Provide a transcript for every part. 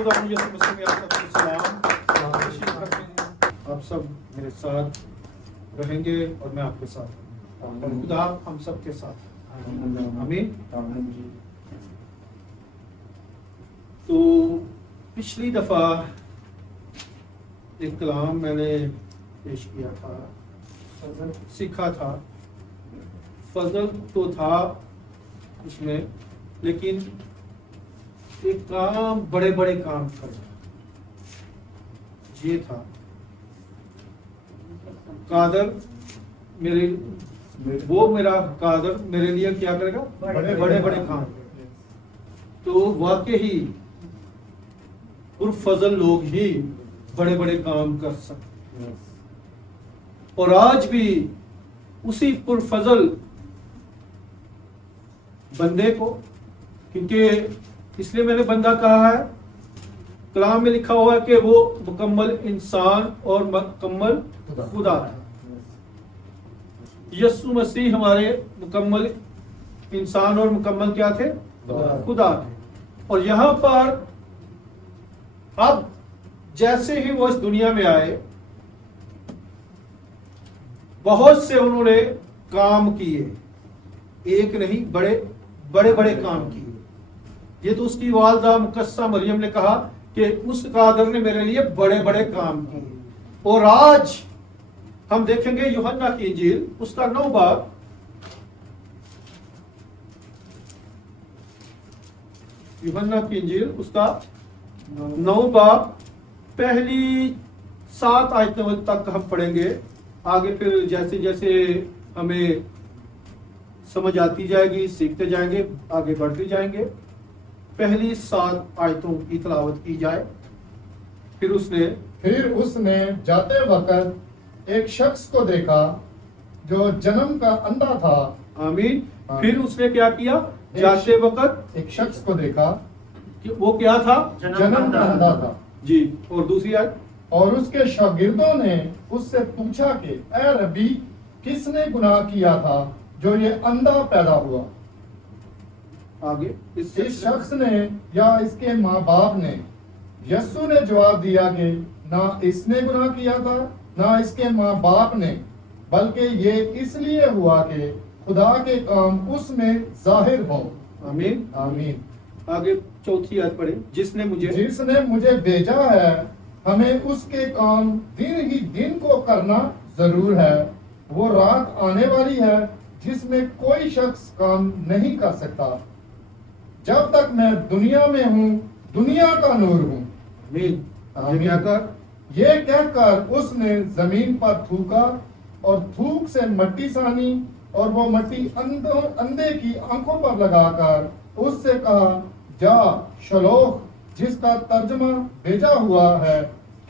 खुदा यीशु मसीह में आप सबको सलाम। तशरीफ रखें। आप सब मेरे साथ रहेंगे और मैं आपके साथ हूँ। और खुदा हम सब के साथ। आमीन। तो पिछली दफ़ा एक कलाम मैंने पेश किया था, सीखा था। फजल तो था उसमें, लेकिन एक काम, बड़े बड़े काम कर ये था। कादर मेरे मेरा कादर मेरे लिए क्या करेगा? बड़े बड़े काम। तो वाकई ही पुरफजल लोग ही बड़े बड़े काम कर सकते हैं। और आज भी उसी पुरफजल बंदे को, क्योंकि इसलिए मैंने बंदा कहा है, कलाम में लिखा हुआ है कि वो मुकम्मल इंसान और मुकम्मल खुदा था। यीशु मसीह हमारे मुकम्मल इंसान और मुकम्मल क्या थे? खुदा थे। और यहाँ पर अब जैसे ही वो इस दुनिया में आए, बहुत से उन्होंने काम किए, एक नहीं बड़े बड़े काम किए। ये तो उसकी वालदा मुकस्सा मरियम ने कहा कि उस कादर ने मेरे लिए बड़े बड़े काम किए। और आज हम देखेंगे यूहन्ना की इंजील उसका 9 बाब, यूहन्ना की इंजील उसका 9 बाब पहली 7 आयतों तक हम पढ़ेंगे। आगे फिर जैसे जैसे हमें समझ आती जाएगी, सीखते जाएंगे, आगे बढ़ते जाएंगे। पहली 7 आयतों की तिलावत की जाए। फिर उसने जाते वक्त एक शख्स को देखा जो जन्म का अंधा था। आमीन। फिर उसने क्या किया? जाते वक्त एक शख्स को देखा कि वो क्या था? जन्म का अंधा था जी। और दूसरी आयत, और उसके शागिर्दों ने उससे पूछा कि ए रबी, किसने गुनाह किया था जो ये अंधा पैदा हुआ? आगे इस शख्स ने या इसके माँ बाप ने? यस्सु ने जवाब दिया कि ना इसने गुनाह किया था ना इसके माँ बाप ने, बल्कि ये इसलिए हुआ कि खुदा के काम उसमें जाहिर हो। आमीन। आमीन। आगे चौथी आयत पढ़े। जिसने मुझे भेजा है, हमें उसके काम दिन ही दिन को करना जरूर है। वो रात आने वाली है जिसमें कोई शख्स काम नहीं कर सकता। जब तक मैं दुनिया में हूँ, दुनिया का नूर हूँ। आमीन। ये कहकर उसने जमीन पर थूका और थूक से मट्टी सानी, और वो मट्टी अंधे की आंखों पर लगाकर उससे कहा, जा शलोख, जिसका तर्जमा भेजा हुआ है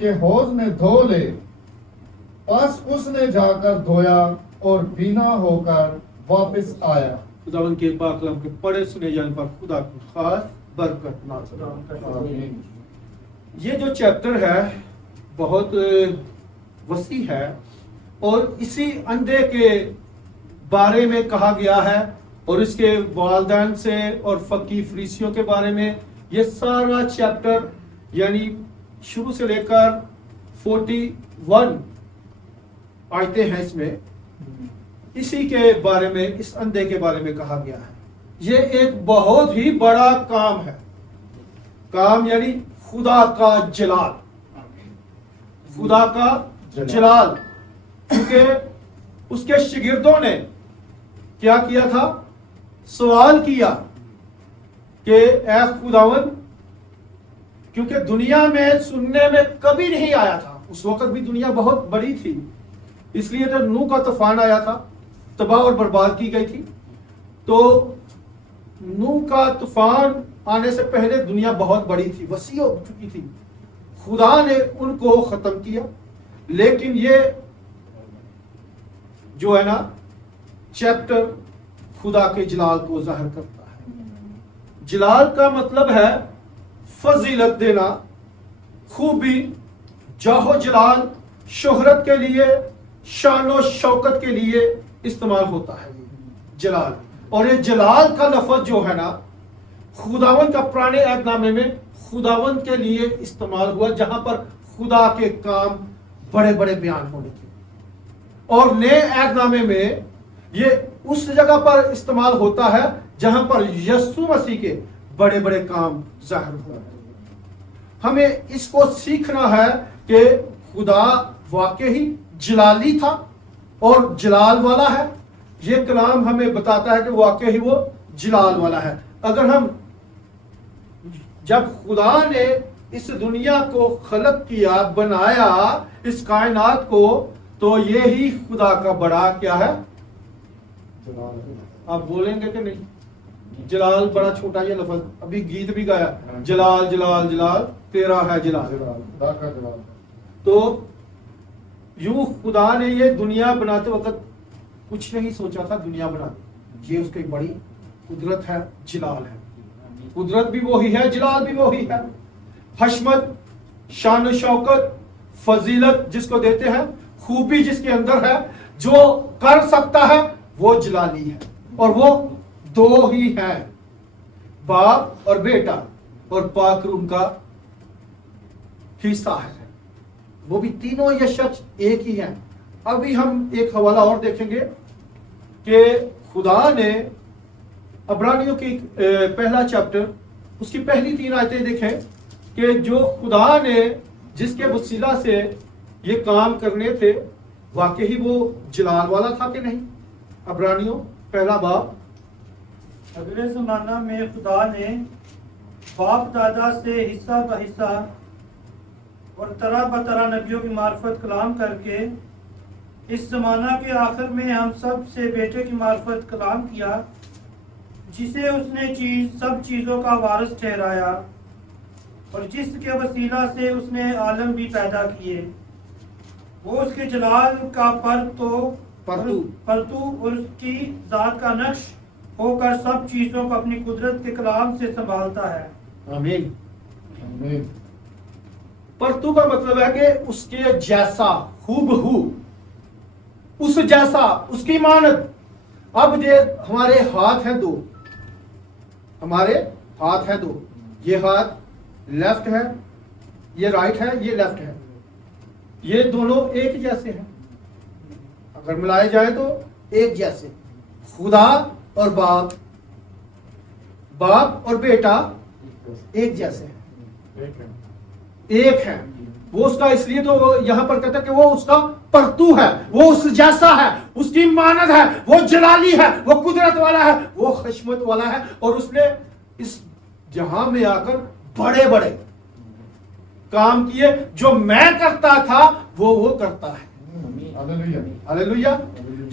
कि हौज में धो ले। बस उसने जाकर धोया और बीना होकर वापस आया। खुदावन के पाक कलाम के पढ़े सुने जाने पर खुदा की खास बरकत नाज़िल। ये जो चैप्टर है बहुत वसी है, और इसी अंधे के बारे में कहा गया है, और इसके वालिदैन से और फकी फरीसियों के बारे में ये सारा चैप्टर, यानी शुरू से लेकर 41 आयतें हैं इसमें, इसी के बारे में, इस अंधे के बारे में कहा गया है। ये एक बहुत ही बड़ा काम है। काम यानी खुदा का जलाल, खुदा का जलाल। क्योंकि उसके शागिर्दों ने क्या किया था? सवाल किया कि ए खुदावन, क्योंकि दुनिया में सुनने में कभी नहीं आया था, उस वक्त भी दुनिया बहुत बड़ी थी, इसलिए तो नूह का तूफान आया था, तबाह और बर्बाद की गई थी। तो नूह का तूफान आने से पहले दुनिया बहुत बड़ी थी, वसी हो चुकी थी। खुदा ने उनको खत्म किया। लेकिन ये जो है ना चैप्टर खुदा के जलाल को जाहिर करता है। जलाल का मतलब है फजीलत देना, खूबी, जाहो जलाल, शोहरत के लिए, शानो शौकत के लिए इस्तेमाल होता है जलाल। और ये जलाल का लफ्ज जो है ना, खुदावन का पुराने अहदनामे में खुदावंद के लिए इस्तेमाल हुआ, जहां पर खुदा के काम बड़े बड़े बयान होने थे। और नए ऐहदनामे में ये उस जगह पर इस्तेमाल होता है जहां पर यीशु मसीह के बड़े बड़े काम जाहिर हुए। हमें इसको सीखना है कि खुदा वाकई ही जलाली था और जलाल वाला है। ये कलाम हमें बताता है कि वाकई ही वो जलाल वाला है। अगर हम जब खुदा ने इस दुनिया को खलक किया, बनाया इस कायनात को, तो ये ही खुदा का बड़ा क्या है? आप बोलेंगे कि नहीं? जलाल बड़ा छोटा ये लफ्ज, अभी गीत भी गाया, जलाल जलाल जलाल तेरा है जलाल। तो यूं खुदा ने ये दुनिया बनाते वक्त कुछ नहीं सोचा था दुनिया बनाने। ये उसकी बड़ी कुदरत है, जलाल है। कुदरत भी वही है, जलाल भी वही है। हशमत, शान शौकत, फजीलत जिसको देते हैं, खूबी जिसके अंदर है, जो कर सकता है वो जलाली है। और वो दो ही हैं, बाप और बेटा, और पाक रूह का हिस्सा है। वो भी तीनों ये शख्स एक ही हैं। अभी हम एक हवाला और देखेंगे कि खुदा ने अब्रानियों की पहला चैप्टर, उसकी पहली 3 आयतें देखें कि जो खुदा ने जिसके वसीला से ये काम करने थे, वाकई ही वो जलाल वाला था कि नहीं? अब्रानियों पहला बाब। अगले ज़माना में खुदा ने बाप दादा से हिस्सा ब हिस्सा और तरह ब तरह नबियों की मार्फत कलाम करके इस ज़माना के आखिर में हम सब से बेटे की मार्फत कलाम किया, जिसे उसने सब चीज़ों का वारिस ठहराया और जिसके वसीला से उसने आलम भी पैदा किए। वो उसके जलाल का परतू और उसकी ज़ात का नक्श होकर सब चीज़ों को अपनी कुदरत के कलाम से संभालता है। आमीन। परतू का मतलब है कि उसके जैसा, हूबहू उस जैसा, उसकी मानद। अब ये हमारे हाथ हैं दो, हमारे हाथ हैं दो। ये हाथ लेफ्ट है, ये राइट है, ये लेफ्ट है। ये दोनों एक जैसे हैं, अगर मिलाए जाए तो एक जैसे। खुदा और बाप, बाप और बेटा एक जैसे हैं, एक है। वो उसका, इसलिए तो यहां पर कहता है कि वो उसका परतू है, वो उस जैसा है, उसकी मानद है, वो जलाली है, वो कुदरत वाला है, वो खशमत वाला है। और उसने इस जहां में आकर बड़े बड़े काम किए। जो मैं करता था वो करता है। हालेलुया।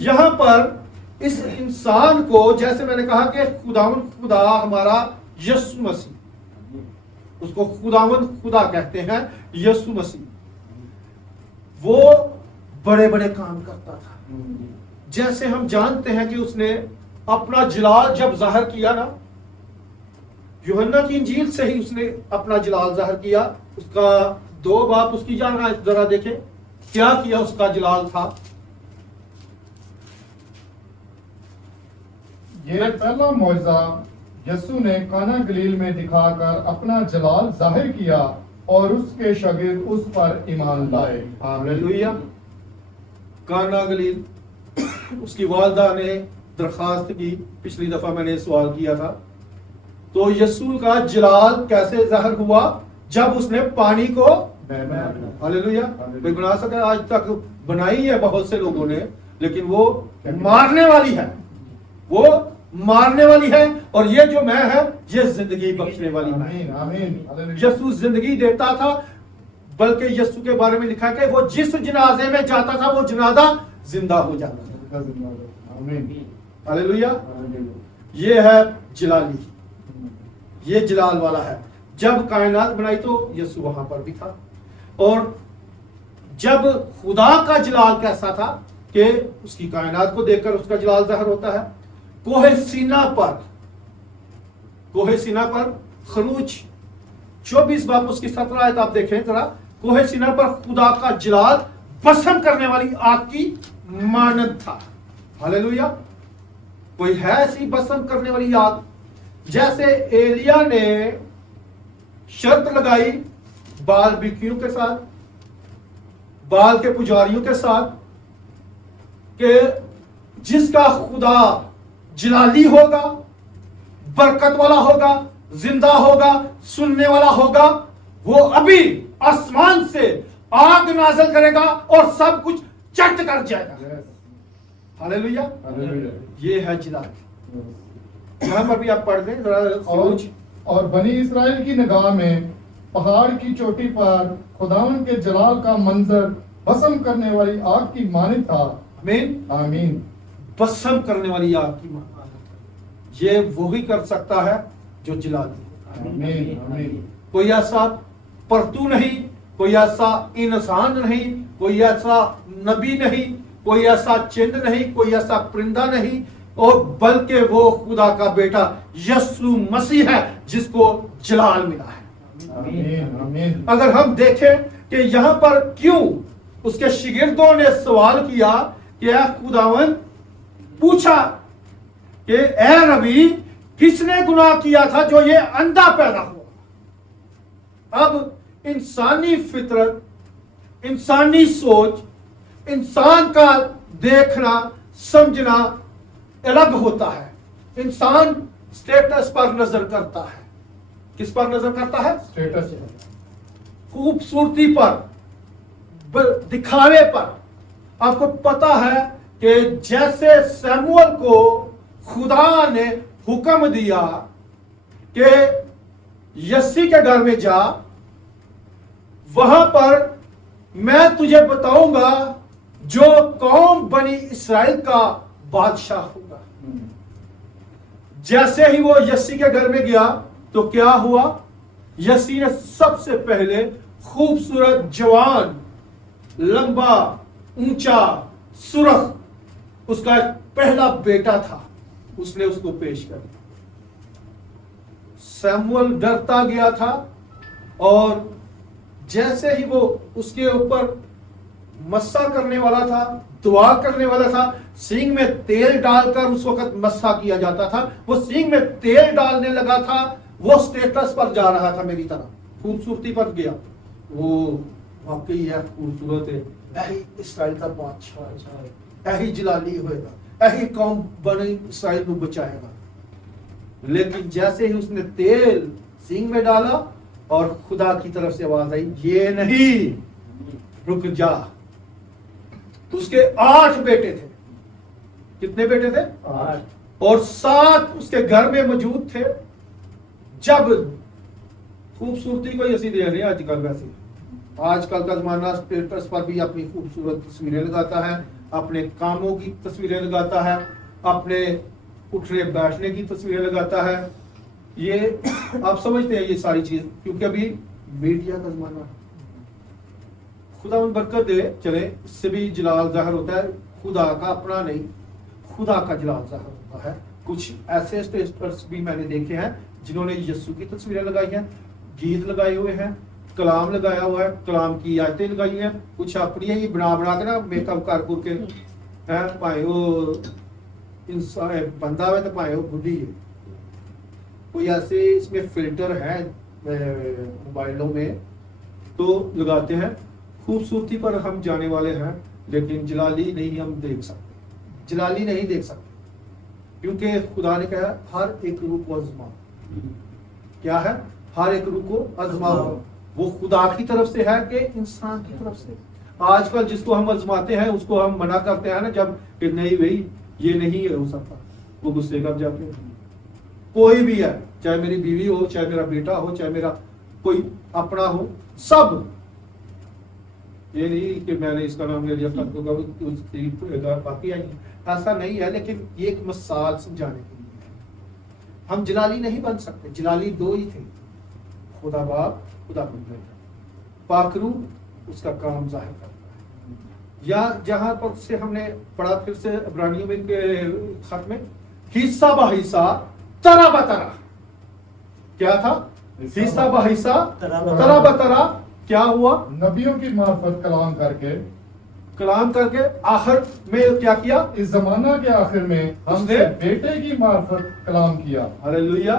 यहां पर इस इंसान को, जैसे मैंने कहा कि खुदा हमारा यीशु मसीह, उसको खुदावंद खुदा कहते हैं, यीशु मसीह, वो बड़े बड़े काम करता था। जैसे हम जानते हैं कि उसने अपना जलाल जब जाहिर किया ना, यूहन्ना की इंजील से ही उसने अपना जलाल जाहिर किया। उसका 2 बाप उसकी जान, जरा देखें क्या किया उसका जलाल था। ये पहला मौजज़ा यीशु ने काना गलील में दिखाकर अपना जलाल जाहिर किया और उसके शागिर्द उस पर ईमान लाए। हालेलुया। काना गलील, उसकी वालदा ने दरखास्त की, पिछली दफा मैंने सवाल किया था। तो यीशु का जलाल कैसे जाहिर हुआ? जब उसने पानी को, हालेलुया, कोई बना सका? आज तक बनाई है बहुत से लोगों ने, लेकिन वो मारने वाली है, वो मारने वाली है। और ये जो मैं है, ये जिंदगी बख्शने वाली है। यीशु जिंदगी देता था, बल्कि यीशु के बारे में लिखा है कि वो जिस जनाजे में जाता था वो जनाजा जिंदा हो जाता था। हालेलुया। ये है जलाली, ये जलाल वाला है। जब कायनात बनाई तो यीशु वहां पर भी था। और जब खुदा का जलाल कैसा था कि उसकी कायनात को देखकर उसका जलाल जाहिर होता है। कोहे सीना पर खरूज 24 बाप उसकी 17 आयत आप देखें जरा। कोहे सीना पर खुदा का जलाल भस्म करने वाली आग की मानद था। हालेलुया। कोई है ऐसी भस्म करने वाली आग? जैसे एलिया ने शर्त लगाई बाल बिकियों के साथ, बाल के पुजारियों के साथ, कि जिसका खुदा जलाली होगा, बरकत वाला होगा, जिंदा होगा, सुनने वाला होगा, वो अभी आसमान से आग नाज़िल करेगा और सब कुछ चट कर जाएगा। हालेलुया। हालेलुया। ये है जलाली। यहाँ पर भी आप पढ़ दें जरा और और बनी इस्राएल की निगाह में पहाड़ की चोटी पर खुदावन के जलाल का मंजर भस्म करने वाली आग की मानित था। आमीन। आमीन। भस्म करने वाली आग की मां, ये वो ही कर सकता है जो जला दे। आमीन। आमीन। कोई ऐसा परतू नहीं, कोई ऐसा इंसान नहीं, कोई ऐसा नबी नहीं, कोई ऐसा चिन्ह नहीं, कोई ऐसा परिंदा नहीं, और बल्कि वो खुदा का बेटा यीशु मसीह है जिसको जलाल मिला है। आमीन। आमीन। अगर हम देखें कि यहाँ पर क्यों उसके शिगिर्दों ने सवाल किया कि ऐ खुदावन, पूछा कि ऐ नबी, किसने गुनाह किया था जो ये अंधा पैदा हुआ। अब इंसानी फितरत, इंसानी सोच, इंसान का देखना समझना अलग होता है। इंसान स्टेटस पर नजर करता है। किस पर नजर करता है? स्टेटस। खूबसूरती पर, दिखावे पर। आपको पता है कि जैसे सैमुअल को खुदा ने हुक्म दिया कि यस्सी के घर में जा, वहां पर मैं तुझे बताऊंगा जो कौम बनी इस्राएल का बादशाह होगा। जैसे ही वो यस्सी के घर में गया तो क्या हुआ? यस्सी ने सबसे पहले खूबसूरत जवान, लंबा, ऊंचा, सुरख, उसका एक पहला बेटा था, उसने उसको पेश कर दिया। सैमुअल डरता गया था और जैसे ही वो उसके ऊपर मस्सा करने वाला था, दुआ करने वाला था, सींग में तेल डालकर उस वक्त मस्सा किया जाता था, वो सींग में तेल डालने लगा था, वो स्टेटस पर जा रहा था मेरी तरह, खूबसूरती पर गया। वो वाकई है खूबसूरत है, ऐही इस्राइल का बादशाह, ऐही जलाली होएगा, ऐही कौम बनी इस्राइल को बचाएगा। लेकिन जैसे ही उसने तेल सींग में डाला और खुदा की तरफ से आवाज आई, ये नहीं, रुक जा। उसके 8 बेटे थे। कितने बेटे थे? 8। और 7 उसके घर में मौजूद थे। जब खूबसूरती को ऐसी दे रहे हैं आजकल, वैसे आजकल का जमाना स्टेटस पर भी अपनी खूबसूरत तस्वीरें लगाता है, अपने कामों की तस्वीरें लगाता है, अपने उठने बैठने की तस्वीरें लगाता है। ये आप समझते हैं ये सारी चीज, क्योंकि अभी मीडिया का जमाना है। खुदा उन बरकत दे, चले इससे भी जलाल जाहिर होता है, खुदा का अपना नहीं, खुदा का जलाल जाहिर होता है। कुछ ऐसे स्टेटस भी मैंने देखे हैं जिन्होंने यीशु की तस्वीरें लगाई हैं, गीत लगाए हुए हैं, कलाम लगाया हुआ है, कलाम की आयतें लगाई हुई हैं, कुछ अपनी ही बना के ना मेकअप कर के हैं, भाई वो इंसान बंदा है तो भाई वो बुढ़ी है। कोई ऐसे इसमें फिल्टर है मोबाइलों में तो लगाते हैं। खूबसूरती पर हम जाने वाले हैं, लेकिन जलाली नहीं हम देख सकते, जलाली नहीं देख सकते, क्योंकि खुदा ने कहा हर एक रूह को आजमाओ। क्या है? हर एक रूह को आजमाओ। वो खुदा की तरफ से है कि इंसान की तरफ से? आजकल जिसको हम आजमाते हैं उसको हम मना करते हैं ना, जब कि नहीं भाई ये नहीं हो सकता, वो गुस्से कर जाते हैं। कोई भी है, चाहे मेरी बीवी हो, चाहे मेरा बेटा हो, चाहे मेरा कोई अपना हो, सब। ये नहीं कि मैंने इसका नाम ले लिया बाकी आई, ऐसा नहीं है। लेकिन एक मिसाल समझाने के लिए है। हम जलाली नहीं बन सकते। जलाली 2 ही थे, खुदा बाप, खुदा बेटा। पाकरू उसका काम जाहिर करता है। या जहां पर से हमने पढ़ा फिर से इब्रानियों में के खत में, हिस्सा बा हिस्सा, तरा बतरा। क्या था? हिस्सा बा हिस्सा, तरा बतरा। क्या हुआ? नबियों की मार्फत कलाम करके आखिर में क्या किया? इस जमाना के आखिर में हमसे बेटे की मार्फत कलाम किया। हालेलुया।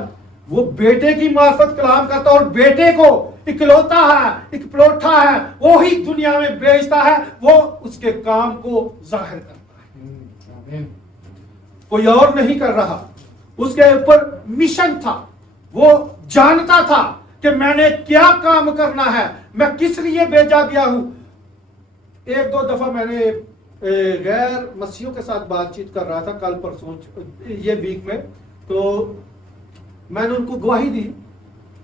वो बेटे की मार्फत कलाम करता है और बेटे को इकलौता है, इकलौता है, वो ही दुनिया में भेजता है, वो उसके काम को जाहिर करता है। आमीन। कोई और नहीं कर रहा, उसके ऊपर मिशन था, वो जानता था कि मैंने क्या काम करना है, मैं किस लिए भेजा गया हूं। एक दो दफा मैंने गैर मसीहियों के साथ बातचीत कर रहा था कल परसों ये वीक में, तो मैंने उनको गवाही दी।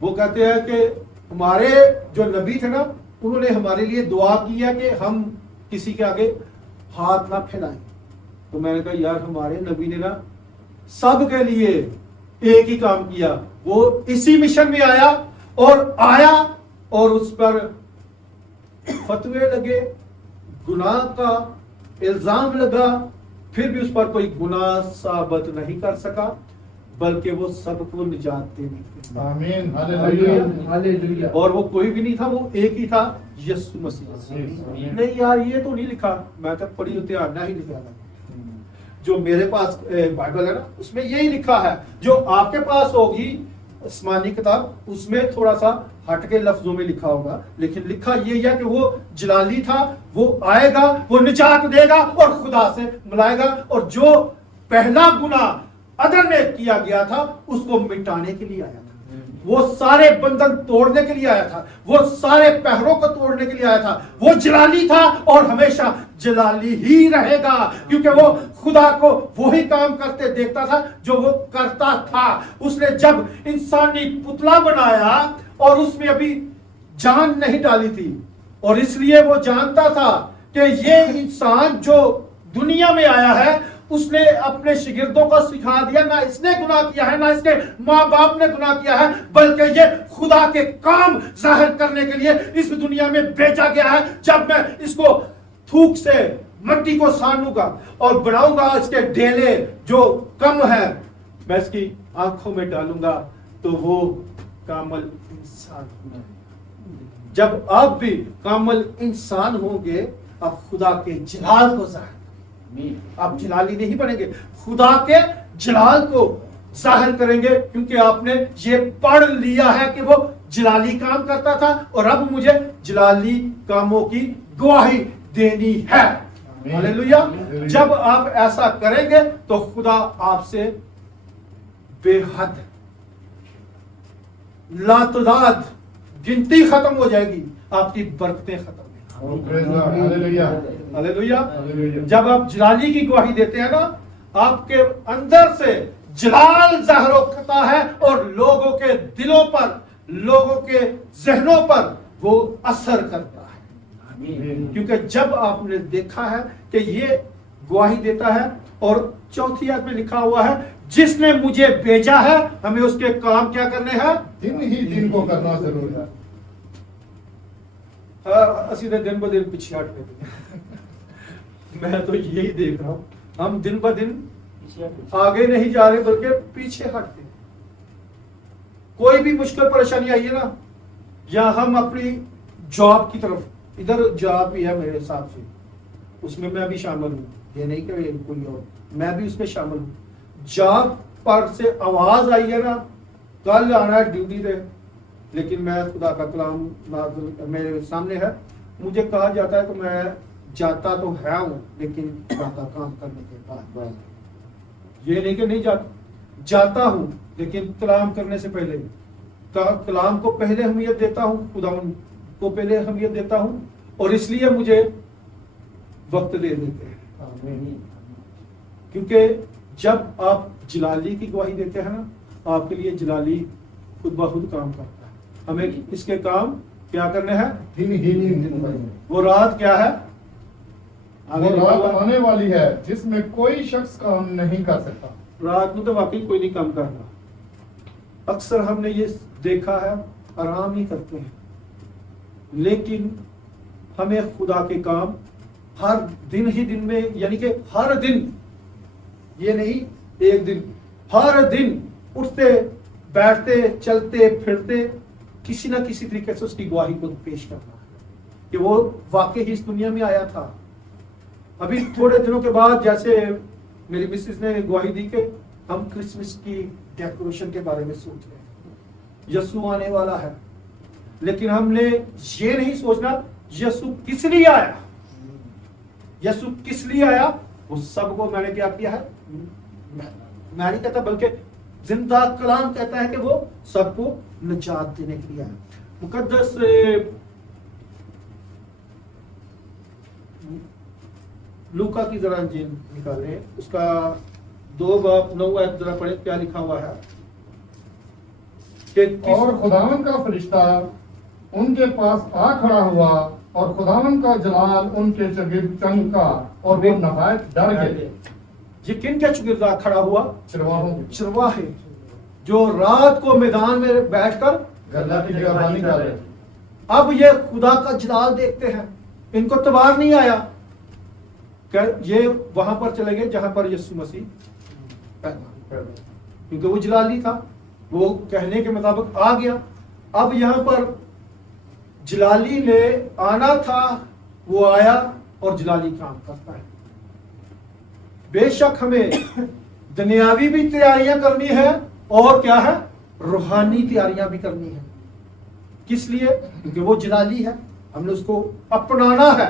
वो कहते हैं कि हमारे जो नबी थे ना, उन्होंने हमारे लिए दुआ की है कि हम किसी के आगे हाथ ना फैलाएं। तो मैंने कहा यार, हमारे नबी ने ना सब के लिए एक ही काम किया, वो इसी मिशन में आया और उस पर फतवे लगे, गुनाह का इल्जाम लगा, फिर भी उस पर कोई गुनाह साबित नहीं कर सका, बल्कि वो सबको निजात देने के लिए। आमीन। हालेलुया। हालेलुया। और वो कोई भी नहीं था, वो एक ही था, यीशु मसीह। नहीं यार, ये तो नहीं लिखा, मैं तो पढ़ी होती नहीं लिखा था। जो मेरे पास बाइबल है ना, उसमें यही लिखा है। जो आपके पास होगी आसमानी किताब, उसमें थोड़ा सा हट के लफ्जों में लिखा होगा, लेकिन लिखा यही है कि वो जलाली था, वो आएगा, वो निजात देगा और खुदा से मिलाएगा, और जो पहला गुनाह अदन में किया गया था उसको मिटाने के लिए आया था। वो सारे बंधन तोड़ने के लिए आया था, वो सारे पहरों को तोड़ने के लिए आया था। वो जलाली था और हमेशा जलाली ही रहेगा, क्योंकि वो खुदा को वही काम करते देखता था जो वो करता था। उसने जब इंसानी पुतला बनाया और उसमें अभी जान नहीं डाली थी, और इसलिए वो जानता था कि ये इंसान जो दुनिया में आया है, उसने अपने शिगिर्दों को सिखा दिया, ना इसने गुनाह किया है, ना इसके माँ बाप ने गुनाह किया है, बल्कि ये खुदा के काम जाहिर करने के लिए इस दुनिया में भेजा गया है। जब मैं इसको थूक से मट्टी को सानूंगा और बनाऊंगा इसके ढेले जो कम है, मैं इसकी आंखों में डालूंगा, तो वो कामल इंसान होगा। जब आप भी कामल इंसान होंगे, आप खुदा के जलाल को जाहिर, आप जलाली नहीं बनेंगे, खुदा के जलाल को जाहिर करेंगे, क्योंकि आपने ये पढ़ लिया है कि वो जलाली काम करता था और अब मुझे जलाली कामों की गवाही देनी है। हालेलुया। जब आप ऐसा करेंगे तो खुदा आपसे बेहद लातदाद गिनती खत्म हो जाएगी, आपकी बरकतें खत्म। हालेलुया। हालेलुया। हालेलुया। जब आप जलाली की गवाही देते हैं ना, आपके अंदर से जलाल जाहिर होता है और लोगों के दिलों पर, लोगों के जहनों पर वो असर करता है। क्योंकि जब आपने देखा है कि ये गवाही देता है, और चौथी आयत में लिखा हुआ है, जिसने मुझे भेजा है, हमें उसके काम क्या करने हैं? दिन ही दिन को करना जरूरी है। ਅਸੀਂ ਤਾਂ दिन ब दिन पीछे हट रहे थे। मैं तो यही देख रहा हूँ, हम दिन ब दिन आगे नहीं जा रहे बल्कि पीछे हटते हैं। कोई भी मुश्किल परेशानी आई है ना, या हम अपनी जॉब की तरफ, इधर जॉब भी है मेरे हिसाब से, उसमें मैं भी शामिल हूँ, ये नहीं कि कोई और, मैं भी उसमें शामिल हूँ। जॉब पर से आवाज आई है ना, कल आना है ड्यूटी पे, लेकिन मैं खुदा का कलाम नाज़िल मेरे सामने है, मुझे कहा जाता है कि मैं जाता तो है हूँ, लेकिन खुदा का काम करने के बाद, ये नहीं कि नहीं जाता हूँ, लेकिन कलाम करने से पहले कलाम को पहले अहमियत देता हूँ, खुदा को पहले अहमियत देता हूँ, और इसलिए मुझे वक्त दे देते हैं। क्योंकि जब आप जलाली की गवाही देते हैं ना, आपके लिए जलाली खुद ब खुद काम करता है। हमें इसके काम क्या करने हैं? दिन ही दिन करने। वो रात क्या है? वो रात आने वाली है जिसमें कोई शख्स काम नहीं कर सकता। रात में तो वाकई कोई नहीं काम करना। अक्सर हमने ये देखा है, आराम ही करते हैं, लेकिन हमें खुदा के काम हर दिन ही दिन में, यानी कि हर दिन, ये नहीं एक दिन, हर दिन उठते बैठते चलते फिरते किसी ना किसी तरीके से उसकी गवाही को पेश करना है कि वो वाकई ही इस दुनिया में आया था। अभी थोड़े दिनों के बाद, जैसे मेरी मिसेस ने गवाही दी कि हम क्रिसमस की डेकोरेशन के बारे में सोच रहे हैं, यसु आने वाला है, लेकिन हमने ये नहीं सोचना यसु किस लिए आया। यसु किस लिए आया, वो सबको मैंने क्या किया है, मैं नहीं कहता बल्कि जिंदा कलाम कहता है कि वो सबको निजात देने के लिए आया। मुकद्दस लूका की जरा इंजील निकालें, उसका 2 बाब 9 आयत जरा पढ़े, क्या लिखा हुआ है कि और खुदावन का फरिश्ता उनके पास आ खड़ा हुआ और खुदावन का जलाल उनके चगिर्द चमका और वो नहायत डर गए। ये किन के चुगिर्दा खड़ा हुआ, चरवाहों चरवाहे जो रात को मैदान में बैठकर गल्ला की निगरानी कर रहे थे। अब ये खुदा का जलाल देखते हैं, इनको तबार नहीं आया कि ये वहां पर चले गए जहां पर यीशु मसीह पैदा, क्योंकि वो जलाली था, वो कहने के मुताबिक आ गया। अब यहाँ पर जलाली ने आना था, वो आया और जलाली काम करता है। बेशक हमें दुनियावी भी तैयारियां करनी है और क्या है, रूहानी तैयारियां भी करनी है। किस लिए, क्योंकि वो जलाली है, हमने उसको अपनाना है।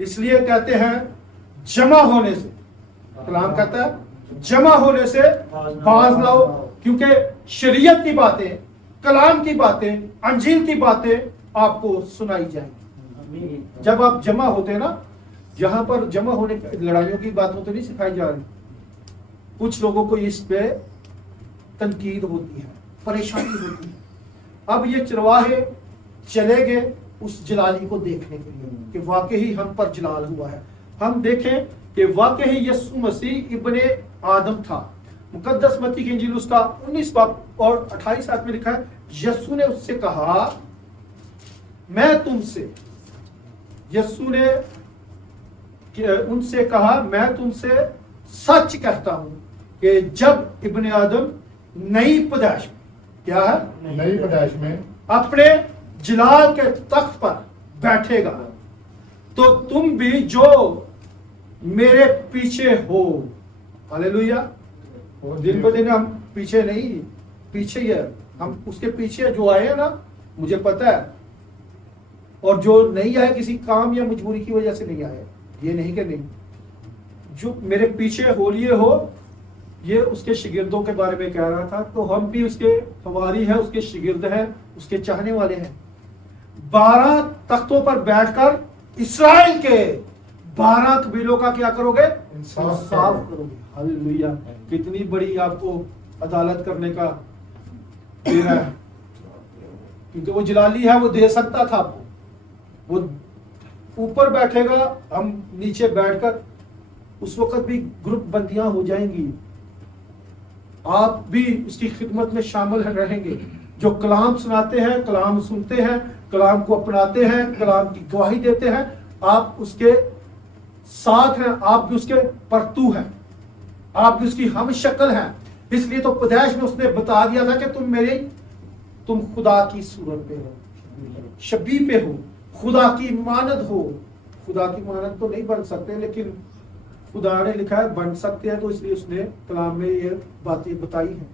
इसलिए कहते हैं जमा होने से, कलाम कहता है जमा होने से बाज लाओ, क्योंकि शरीयत की बातें, कलाम की बातें, अंजील की बातें आपको सुनाई जाएंगी। जब आप जमा होते हैं ना, यहाँ पर जमा होने लड़ाइयों की बातों तो नहीं सिखाई जा रही। कुछ लोगों को इस पे तनकीद होती है, परेशानी होती है। अब ये चरवाहे चले गए उस जलाली को देखने के लिए कि वाकई हम पर जलाल हुआ है। हम देखें कि वाकई यीशु मसीह इब्ने आदम था। मुकद्दस मत्ती की इंजील उसका 19 बाब और 28 आयत में लिखा है, यीशु ने उससे कहा, मैं तुमसे, यीशु ने उनसे कहा, मैं तुमसे सच कहता हूं कि जब इब्ने आदम नई पैदाइश में, क्या है, नई पैदाइश में अपने जलाल के तख्त पर बैठेगा, तो तुम भी जो मेरे पीछे हो, हालेलुया। दिन पे दिन हम पीछे नहीं, पीछे ही है, हम उसके पीछे जो आए हैं ना, मुझे पता है। और जो नहीं आए किसी काम या मजबूरी की वजह से नहीं आए, ये नहीं कि नहीं, जो मेरे पीछे हो लिए हो, ये उसके शिगिर्दों के बारे में कह रहा था। तो हम भी उसके हवारी हैं, उसके शिगिर्द हैं, उसके चाहने वाले हैं। 12 तख्तों पर बैठकर इस्राएल के 12 कबीलों का क्या करोगे, इंसाफ करोगे। हालेलुया, कितनी बड़ी आपको अदालत करने का दे रहा है, क्योंकि वो जलाली है, वो दे सकता था आपको। वो ऊपर बैठेगा, हम नीचे बैठकर, उस वक्त भी ग्रुप बंदियां हो जाएंगी, आप भी उसकी खिदमत में शामिल रहेंगे। जो कलाम सुनाते हैं, कलाम सुनते हैं, कलाम को अपनाते हैं, कलाम की गवाही देते हैं, आप उसके साथ हैं, आप भी उसके परतू हैं, आप भी उसकी हम शक्ल हैं। इसलिए तो पैदाइश में उसने बता दिया था कि तुम खुदा की सूरत पे हो, शबी पे हो, खुदा की मानद हो। खुदा की मानद तो नहीं बन सकते, लेकिन खुदा ने लिखा है बन सकते हैं, तो इसलिए उसने कलाम में ये बातें बताई हैं।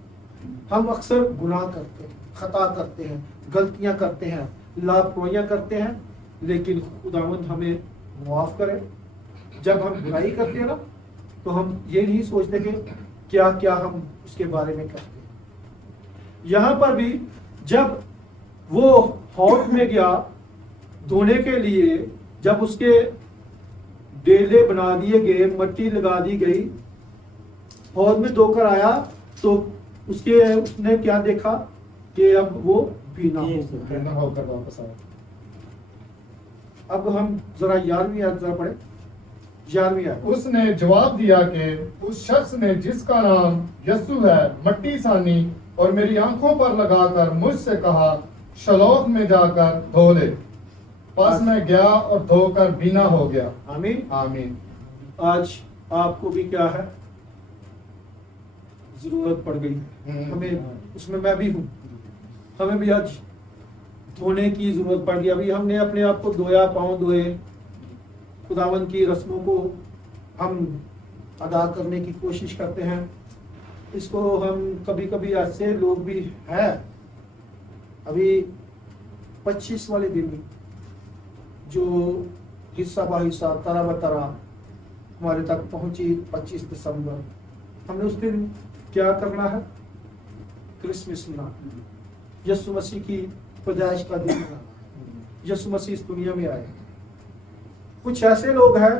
हम अक्सर गुनाह करते हैं, खता करते हैं, गलतियां करते हैं, लापरवाहियां करते हैं, लेकिन खुदावंद हमें माफ करे। जब हम बुराई करते हैं ना, तो हम ये नहीं सोचते कि क्या क्या हम उसके बारे में करते हैं। यहाँ पर भी जब वो हौद में गया धोने के लिए, जब उसके डेले बना दिए गए, मट्टी लगा दी गई, हौद में धोकर आया, तो उसने क्या देखा कि अब वो बीना होकर वापस आया। अब हम जरा 11वीं आयत जरा पढ़े, 11वीं आयत। उसने जवाब दिया कि उस शख्स ने जिसका नाम यस्सु है मट्टी सानी और मेरी आंखों पर लगाकर मुझसे कहा, शलोख में जाकर धो ले। पास में गया और धोकर बीना हो गया। आमीन। आमीन। आज आपको भी क्या है, जरूरत पड़ गई है हमें, उसमें मैं भी हूँ, हमें भी आज धोने की जरूरत पड़ गई। अभी हमने अपने आप को धोया, पाँव धोए, खुदावन की रस्मों को हम अदा करने की कोशिश करते हैं, اس کو ہم کبھی کبھی ایسے لوگ بھی ہیں ابھی 25 والے دن جو حصہ با حصہ طرح بطرح ہمارے تک پہنچی 25 دسمبر. ہم نے اس دن کیا کرنا ہے؟ کرسمس منانا، یسوع مسیح کی پیدائش کا دن منانا. یسوع مسیح اس دنیا میں آئے. کچھ ایسے لوگ ہیں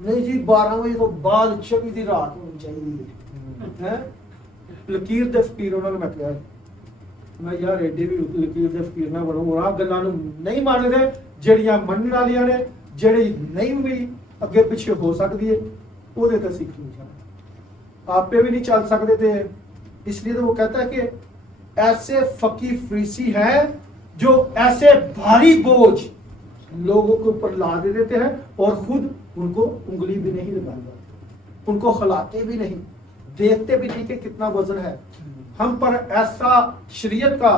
نہیں جی 12 بجے تو بعد 24 دی رات ہونی چاہیے. لکیر دے فقیر انہوں نے میں کہا میں یار ایڈی بھی لکیر دے فقیر نہ بڑھوں اور آپ گلاں نہیں مان رہے جڑیاں منن والیاں نے جڑی نہیں بھی اگے پیچھے ہو سکتی ہے وہ دے تے سیکھ نہیں جانا آپ پہ بھی نہیں چل سکتے تھے. اس لیے تو وہ کہتا ہے کہ ایسے فقی فریسی ہیں جو ایسے بھاری بوجھ لوگوں کے اوپر لا دے دیتے ہیں اور خود ان کو انگلی بھی نہیں لگاتے، ان کو خلاتے بھی نہیں، دیکھتے بھی نہیں کہ کتنا وزن ہے. ہم پر ایسا شریعت کا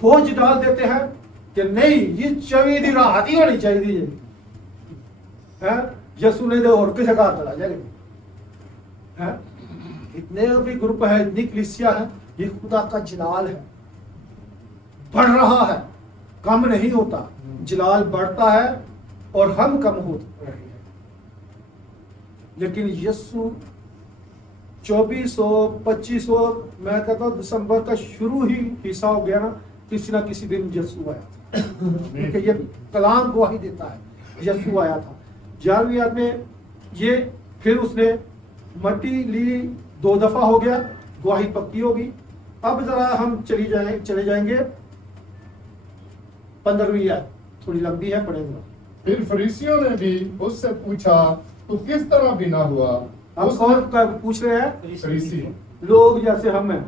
بوجھ ڈال دیتے ہیں کہ نہیں یہ 24 دی رات ہی ہونی چاہیے. یسوع نے تو اور کسی کا چلا جائے گا. اتنے بھی گروپ ہے، اتنی کلیسیا ہے، یہ خدا کا جلال ہے، بڑھ رہا ہے، کم نہیں ہوتا. جلال بڑھتا ہے اور ہم کم ہوتے رہے ہیں. لیکن یسوع 2400 میں کہتا ہوں دسمبر کا شروع ہی حصہ ہو گیا نا، کسی نہ کسی دن یسوع آیا تھا. کیونکہ یہ کلام گواہی دیتا ہے یسوع آیا تھا. 11ویں آیت میں یہ پھر اس نے مٹی لی 2 دفعہ ہو گیا، گواہی پکی ہوگی. اب ذرا ہم چلے جائیں گے 15ویں آیت، تھوڑی لمبی ہے، پڑھیں گے. پھر فریسیوں نے بھی اس سے پوچھا تو کس طرح بنا ہوا؟ اب کون پوچھ رہے ہیں؟ فریسی لوگ جیسے ہم ہیں.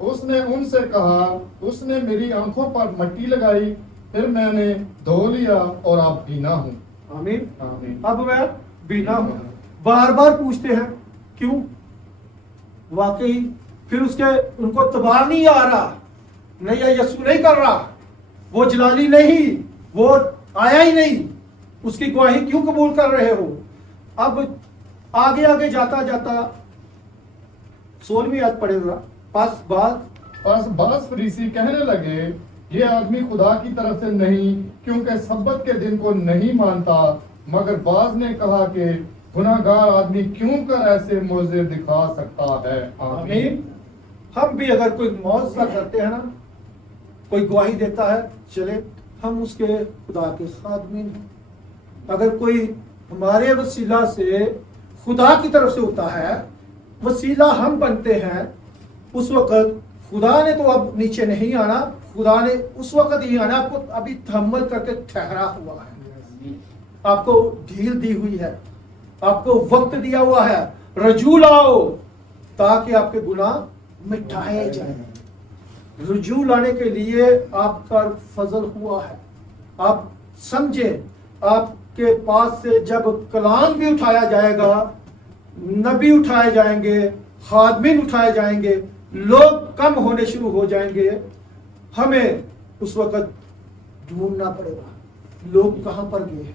اس نے ان سے کہا اس نے میری آنکھوں پر مٹی لگائی، پھر میں نے دھو لیا اور اب بینا ہوں. آمین. آمین. اب میں بینا ہوں. بار بار پوچھتے ہیں کیوں؟ واقعی پھر اس کے ان کو تبار نہیں آ رہا، نہیں یسوع نہیں کر رہا، وہ جلالی نہیں، وہ آیا ہی نہیں، اس کی گواہی کیوں قبول کر رہے ہو؟ اب آگے جاتا 16ویں آیت پڑھے گا. پس بعض فریسی کہنے لگے یہ آدمی خدا کی طرف سے نہیں، کیونکہ سبت کے دن کو نہیں مانتا. مگر بعض نے کہا کہ گناہگار آدمی کیوں کر ایسے معجزے دکھا سکتا ہے. آمین. ہم بھی اگر کوئی معجزہ کرتے ہیں نا، کوئی گواہی دیتا ہے، چلے ہم اس کے خدا کے خادمین ہیں. اگر کوئی ہمارے وسیلہ سے خدا کی طرف سے ہوتا ہے، وسیلہ ہم بنتے ہیں، اس وقت خدا نے تو اب نیچے نہیں آنا، خدا نے اس وقت ہی آنا. آپ کو ابھی تحمل کر کے ٹھہرا ہوا ہے، آپ کو ڈھیل دی ہوئی ہے، آپ کو وقت دیا ہوا ہے. رجوع لاؤ تاکہ آپ کے گناہ مٹائے جائیں. رجوع لانے کے لیے آپ کا فضل ہوا ہے. آپ سمجھے آپ کے پاس سے جب کلام بھی اٹھایا جائے گا، نبی اٹھائے جائیں گے، خادمین اٹھائے جائیں گے، لوگ کم ہونے شروع ہو جائیں گے. ہمیں اس وقت ڈھونڈنا پڑے گا لوگ کہاں پر گئے،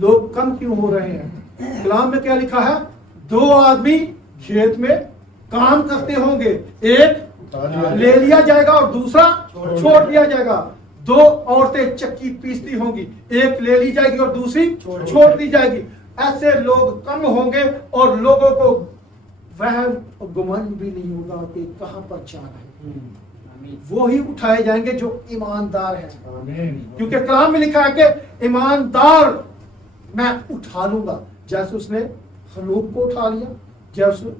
لوگ کم کیوں ہو رہے ہیں. کلام میں کیا لکھا ہے؟ 2 آدمی کھیت میں کام کرتے ہوں گے، ایک لے لیا جائے گا اور دوسرا چھوڑ دیا جائے گا. 2 عورتیں چکی پیستی ہوں گی، ایک لے لی جائے گی اور دوسری چھوڑ دی جائے گی. ایسے لوگ کم ہوں گے اور لوگوں کو وہم اور گمن بھی نہیں ہوگا کہ کہاں پر جا رہے ہیں. وہی اٹھائے جائیں گے جو ایماندار ہیں. کیونکہ کلام میں لکھا ہے کہ ایماندار میں اٹھا لوں گا. جیسے اس نے خنوک کو اٹھا لیا،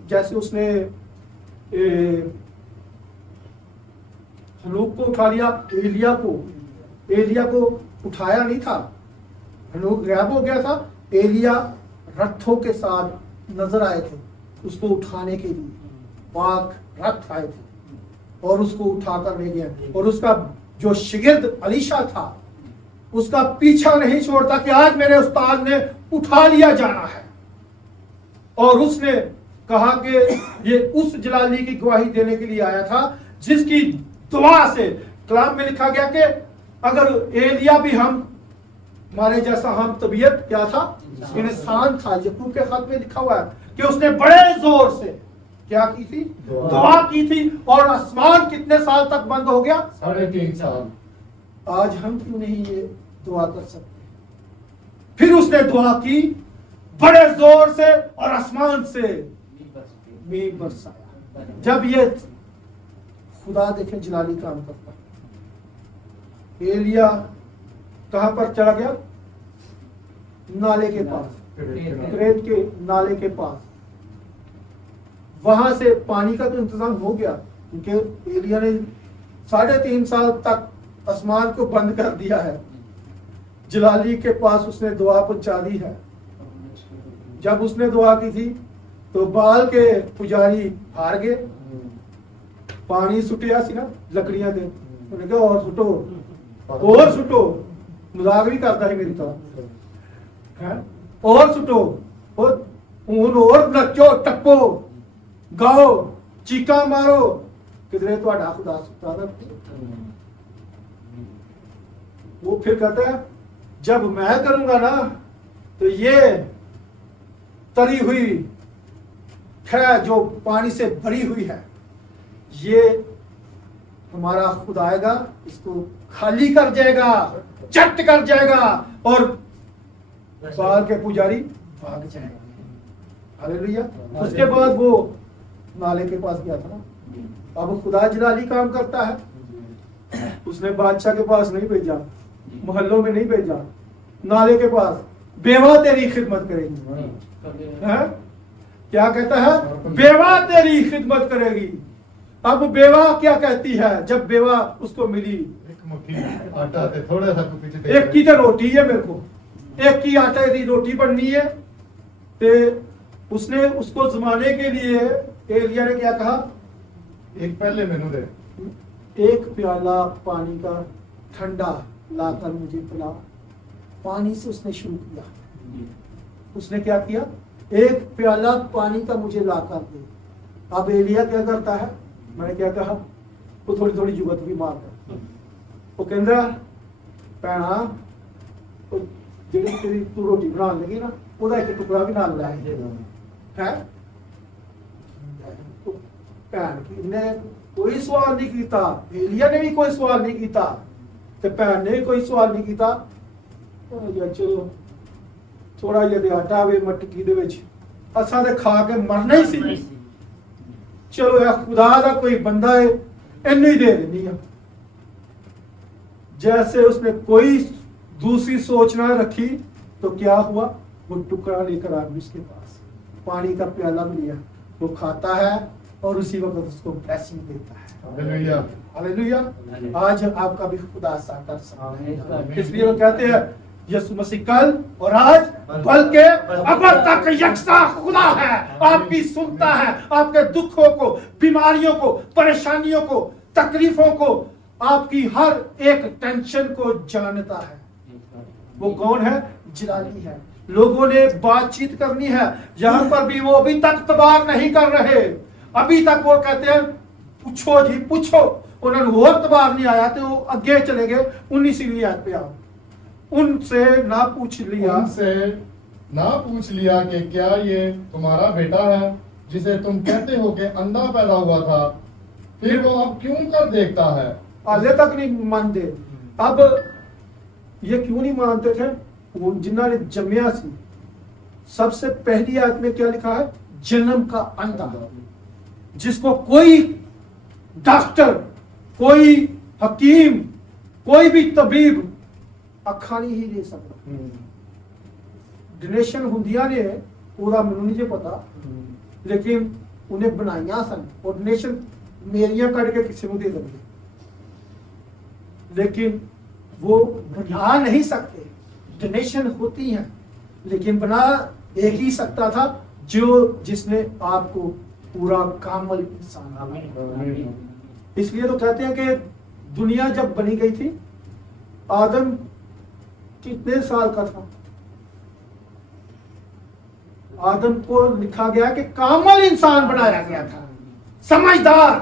جیسے اس نے خنوک کو اٹھا لیا. ایلیا کو اٹھایا نہیں تھا، خنوک غائب ہو گیا تھا. ایلیا رتھوں کے ساتھ نظر آئے تھے اس کو اٹھانے کے لیے. پاک رتھ آئے تھے اور اس کو اٹھا کر لے گیا. اور اس کا جو شاگرد الیشا تھا اس کا پیچھا نہیں چھوڑتا کہ آج میرے استاد نے اٹھا لیا جانا ہے. اور اس نے کہا کہ یہ اس جلالی کی گواہی دینے کے لیے آیا تھا جس کی دعا سے کلام میں لکھا گیا کہ اگر ایلیا بھی ہمارے جیسا ہم طبیعت کیا تھا، انسان تھا. یعقوب کے خط میں لکھا ہوا ہے کہ اس نے بڑے زور سے क्या की थी? दुआ। दुआ की थी। और आसमान कितने साल तक बंद हो गया? 3.5 साल। आज हम क्यों नहीं ये दुआ कर सकते? फिर उसने दुआ की, बड़े जोर से, और आसमान से मींह बरसाया। जब ये खुदा देखे जलाली काम करता है। एलिया कहां पर चला गया? नाले के पास, क्रेत के नाले के पास। वहां से पानी का तो इंतजाम हो गया, क्योंकि एलिया ने 3.5 साल तक आसमान को बंद कर दिया है। जलाली के पास उसने दुआ पहुंचा दी है। जब उसने दुआ की थी तो बाल के पुजारी हार गए। पानी सुटिया सी ना लकड़ियां दे, उन्हें कहा और सुटो, और सुटो। मजाक भी करता है मेरी तरह, है और सुटो, और नचो, टप्पो, गाओ, चीका मारो, किधरे तो खुदा सुता था। वो फिर कहता है जब मैं करूंगा ना तो ये तरी हुई खैर जो पानी से भरी हुई है, ये हमारा खुदा आएगा, इसको खाली कर जाएगा, चट कर जाएगा, और बाल के पुजारी भाग जाएंगे। हालेलुया। उसके बाद वो नाले के पास गया था ना। अब खुदा जलाली काम करता है। उसने बादशाह के पास नहीं भेजा, मोहल्लों में नहीं भेजा, नाले के पास। बेवा तेरी खिदमत करेगी, है? क्या कहता है? बेवा तेरी खिदमत करेगी। अब बेवा क्या कहती है? जब बेवा उसको मिली, एक मुट्ठी आटा थे, थोड़ा सा तो पीछे एक की तो रोटी है, मेरे को एक की आटे की रोटी बननी है। तो उसने उसको जमाने के लिए एलिया ने क्या कहा? एक पहले मेनू दे, एक प्याला पानी का ठंडा लाकर मुझे पिला। पानी से उसने शुरू किया। उसने क्या किया? एक प्याला पानी का मुझे लाकर दे। अब एलिया क्या करता है? मैंने क्या कहा? वो थोड़ी थोड़ी जुगत भी मारता है। वो कहता भैना जी तू रोटी बना लगी ना, ਉਹਦਾ एक टुकड़ा भी ना लाए है। भैन ने कोई सवाल नहीं किया, एलिया ने भी कोई सवाल नहीं किया, ਤੇ ਭੈਣ ਨੇ ਕੋਈ ਸਵਾਲ ਨਹੀਂ ਕੀਤਾ। ਯਾਰ ਚਲੋ ਥੋੜਾ ਜਿਹਾ ਆਟਾ ਵੇ ਮਟਕੀ ਦੇ ਵਿੱਚ, ਅਸਾਂ ਤੇ ਖਾ ਕੇ ਮਰਨਾ ਹੀ ਸੀ। ਚਲੋ ਇਹ ਖੁਦਾ ਦਾ ਕੋਈ ਬੰਦਾ है, ਇਹਨੂੰ ही दे देनी है। जैसे उसने कोई दूसरी सोच ना रखी तो क्या हुआ? वो टुकड़ा लेकर आ गया उसके पास, पानी का प्याला भी लिया, वो खाता है और उसी वक्त उसको ब्लेसिंग देता है। Hallelujah, hallelujah. आज आपका भी खुदा ऐसा कर सकता है। इसलिए वो कहते हैं यीशु मसीह कल और आज बल्कि अब तक यकसा खुदा है। आपकी सुनता है, आपके दुखों को, बीमारियों को, परेशानियों को, तकलीफों को, आपकी हर एक टेंशन को जानता है। वो कौन है? जलाली है। लोगों ने बातचीत करनी है, यहाँ पर भी वो अभी तक तबार नहीं कर रहे। अभी तक वो कहते हैं पूछो जी पूछो। उन्होंने और तबार नहीं आया तो वो आगे चले गए 19वीं आयत पे आओ। उनसे ना पूछ लिया, उनसे ना पूछ लिया कि क्या ये तुम्हारा बेटा है जिसे तुम कहते हो कि अंधा पैदा हुआ था, फिर वो अब क्यों कर देखता है? हाले तक नहीं मानते। अब ये क्यों नहीं मानते थे? वो जिन्होंने जमिया सी, सबसे पहली आयत में क्या लिखा है? जन्म का अंधा, जिसको कोई डॉक्टर, कोई हकीम, कोई भी तबीब ਅੱਖਾਂ ਨਹੀਂ ਹੀ ਦੇ ਸਕਦਾ। ਡੋਨੇਸ਼ਨ ਹੁੰਦੀਆਂ ਨੇ, ਉਹਦਾ ਮੈਨੂੰ ਨਹੀਂ ਜੇ ਪਤਾ, ਲੇਕਿਨ ਉਹਨੇ ਬਣਾਈਆਂ ਸਨ। ਉਹ ਡੋਨੇਸ਼ਨ ਮੇਰੀਆਂ ਕੱਢ ਕੇ ਕਿਸੇ ਨੂੰ ਦੇ ਦਿੰਦੇ, लेकिन वो बना नहीं सकते। डोनेशन होती है, लेकिन बना एक ही सकता था जिसने आपको पूरा कामल इंसान। इसलिए तो कहते हैं कि दुनिया जब बनी गई थी, आदम कितने साल का था? आदम को लिखा गया कि कामल इंसान बनाया गया था, समझदार।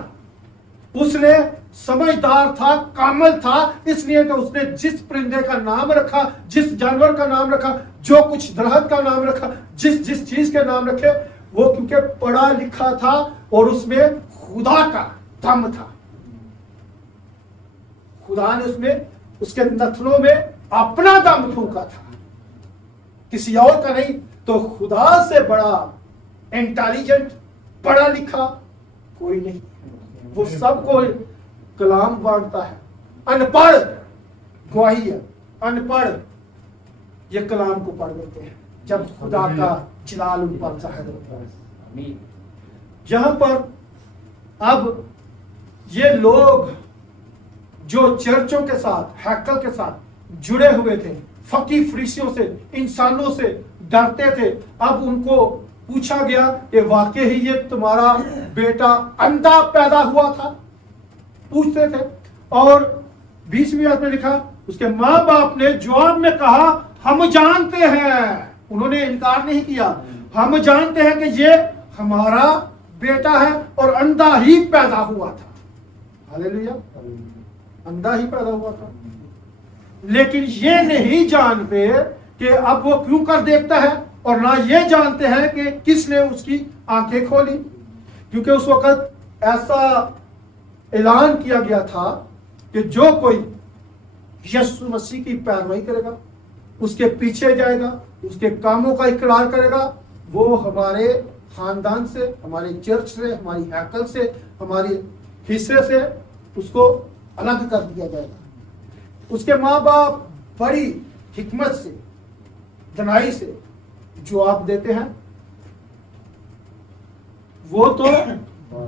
उसने समझदार था, कामल था, इसलिए तो उसने जिस परिंदे का नाम रखा, जिस जानवर का नाम रखा, जो कुछ दरख्त का नाम रखा, जिस चीज के नाम रखे, वो क्योंकि पढ़ा लिखा था और उसमें खुदा का दम था, खुदा ने उसमें उसके नथनों में अपना दम फूंका था, किसी और का नहीं। तो खुदा से बड़ा इंटेलिजेंट पढ़ा लिखा कोई नहीं, वो सबको कलाम बांटता है। अनपढ़ गवाही है, अनपढ़ ये कलाम को पढ़ लेते हैं जब खुदा का जलाल उन पर जाहिर होता है। जहां पर अब ये लोग जो चर्चों के साथ, हैकल के साथ जुड़े हुए थे, फकी फरीसियों से, इंसानों से डरते थे, अब उनको पूछा गया कि वाकई ही ये तुम्हारा बेटा अंधा पैदा हुआ था, पूछते थे। और 20वीं आयत में लिखा, उसके माँ बाप ने जवाब में कहा हम जानते हैं, उन्होंने इनकार नहीं किया, हम जानते हैं कि ये हमारा बेटा है और अंधा ही पैदा हुआ था। हालेलुया, अंधा ही पैदा हुआ था। लेकिन ये नहीं जानते कि अब वो क्यों कर देखता है, और ना ये जानते हैं कि किसने उसकी आंखें खोली, क्योंकि उस वक्त ऐसा ऐलान किया गया था कि जो कोई यीशु मसीह की पैरवी करेगा, उसके पीछे जाएगा, उसके कामों का इकरार करेगा, वो हमारे खानदान से, हमारे चर्च से, हमारी हैकल से, हमारे हिस्से से उसको अलग कर दिया जाएगा। उसके माँ बाप बड़ी हिकमत से, दनाई से जवाब देते हैं, वो तो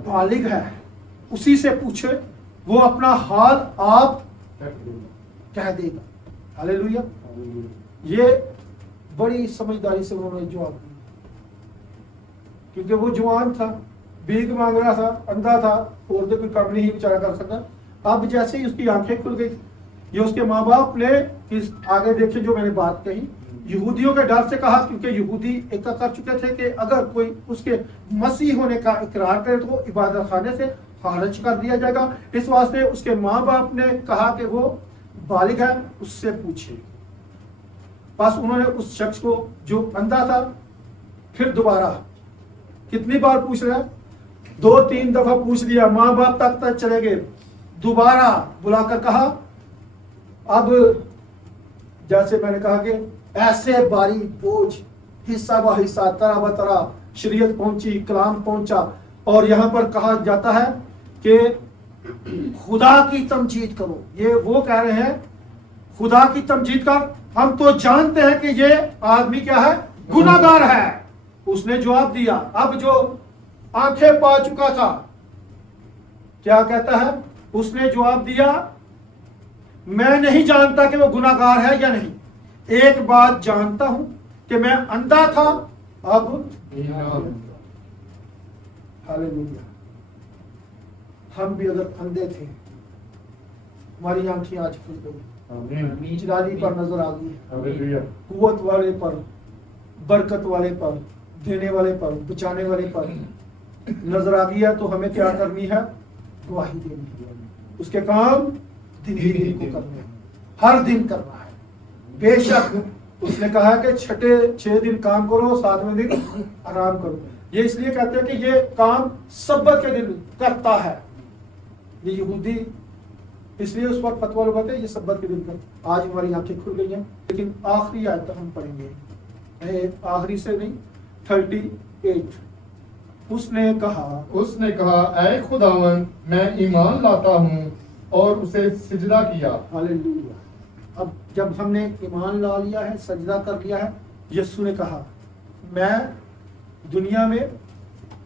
बालिग है, उसी से पूछे, वो अपना हाल आप कह देगा। हालेलुया, ये बड़ी समझदारी से उन्होंने जवाब दिया, क्योंकि वो जवान था, भीख मांग रहा था, अंधा था, और तो कोई काम नहीं बेचारा कर सकता। अब जैसे ही उसकी आंखें खुल गई, ये उसके माँ बाप ने इस आगे देखे जो मैंने बात कही, यहूदियों के डर से कहा, क्योंकि यहूदी एक कर चुके थे कि अगर कोई उसके मसीह होने का इकरार करे तो वो इबादत खाने से खारिज कर दिया जाएगा। इस वास्ते उसके माँ बाप ने कहा कि वो बालिग है, उससे पूछे। बस उन्होंने उस शख्स को जो अंधा था, फिर दोबारा कितनी बार पूछ रहा, 2-3 दफा पूछ लिया, माँ बाप तक चले गए, दोबारा बुलाकर कहा। अब जैसे मैंने कहा कि ऐसे बारी बोझ, हिस्सा ब हिस्सा, तरह ब तरह शरीयत पहुंची, कलाम पहुंचा, और यहां पर कहा जाता है कि खुदा की तमजीद करो। ये वो कह रहे हैं खुदा की तमजीद कर, हम तो जानते हैं कि ये आदमी क्या है, गुनाहगार है। उसने जवाब दिया, अब जो आंखें पा चुका था, क्या कहता है, उसने जवाब दिया, मैं नहीं जानता कि वो गुनाहगार है या नहीं, एक बात जानता हूं कि मैं अंधा था, अब हालेलुया। हम भी अगर अंधे थे, हमारी आंखें आज खुल गई, जलाली पर नजर आ गई, कुव्वत वाले पर, बरकत वाले पर, देने वाले पर, बचाने वाले पर नजर आ गई है। तो हमें क्या करनी है, गवाही देनी है, उसके काम दिन ही दिन को करने हैं, हर दिन करना है। बेशक उसने कहा कि 6 दिन काम करो, 7वें दिन आराम करो। ये इसलिए कहते हैं कि ये काम सब्बत के दिन करता है। ये यहूदी इसलिए उस वक्त फतवा लगाते हैं ये सब्बत के दिन कर। आज हमारी आंखें खुल गई हैं, लेकिन आखिरी आयत हम पढ़ेंगे, आखिरी से नहीं, 38। उसने कहा ऐ खुदावन, मैं ईमान लाता हूँ, और उसे सिजदा किया। हालेलुया। अब जब हमने ईमान ला लिया है, सजदा कर लिया है, यीशु ने कहा मैं दुनिया में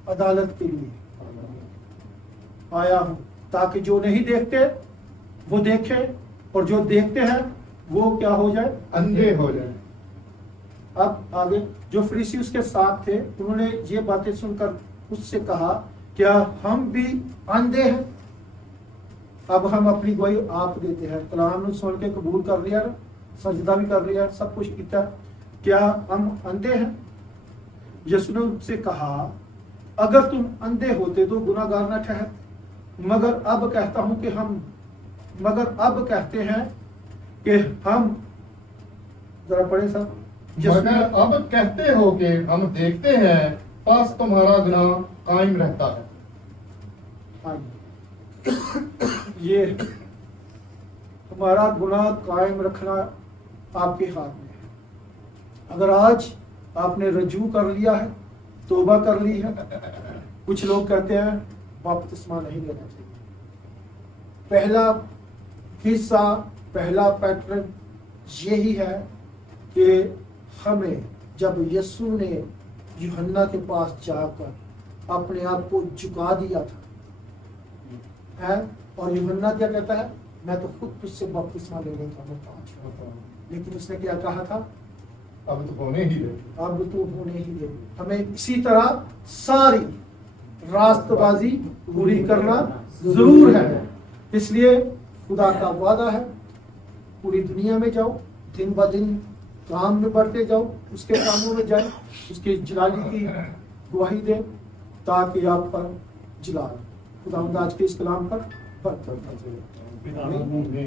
अदालत के लिए आया हूं, ताकि जो नहीं देखते वो देखे, और जो देखते हैं वो क्या हो जाए, अंधे हो जाए। अब आगे जो फरीसी उसके साथ थे, उन्होंने ये बातें सुनकर उससे कहा, क्या हम भी अंधे हैं? अब हम अपनी गवाही आप देते हैं, कलाम सुन के कबूल कर लिया, सजदा भी कर लिया, सब कुछ किया, क्या हम अंधे हैं? यीशु ने उनसे कहा, अगर तुम अंधे होते तो गुनाहगार न ठहर, मगर अब कहते हैं कि हम, जरा पढ़े साहब, मगर अब कहते हो कि हम देखते हैं पास तुम्हारा गुनाह कायम रहता है। हाँ जी। ये हमारा गुनाह कायम रखना आपके हाथ में है। अगर आज आपने रजू कर लिया है, तौबा कर ली है, कुछ लोग कहते हैं बपतिस्मा नहीं लेना चाहिए। पहला हिस्सा, पहला पैटर्न यही है कि हमें जब यीशु ने यूहन्ना के पास जाकर अपने आप को झुका दिया था, है, और यूहन्ना क्या कहता है, मैं तो खुद तुझसे बपतिस्मा लेने का मुहताज हूं, लेकिन उसने क्या कहा था, अब तो होने ही दे। अब तो होने ही दे। हमें इसी तरह सारी रास्तबाजी पूरी करना जरूर है। इसलिए खुदा का वादा है, पूरी दुनिया में जाओ, दिन ब दिन काम में बढ़ते जाओ, उसके कामों में जाए, उसकी जलाली की गवाही दे, ताकि आप पर जलाल खुदा आज के इस कलाम पर बरकत।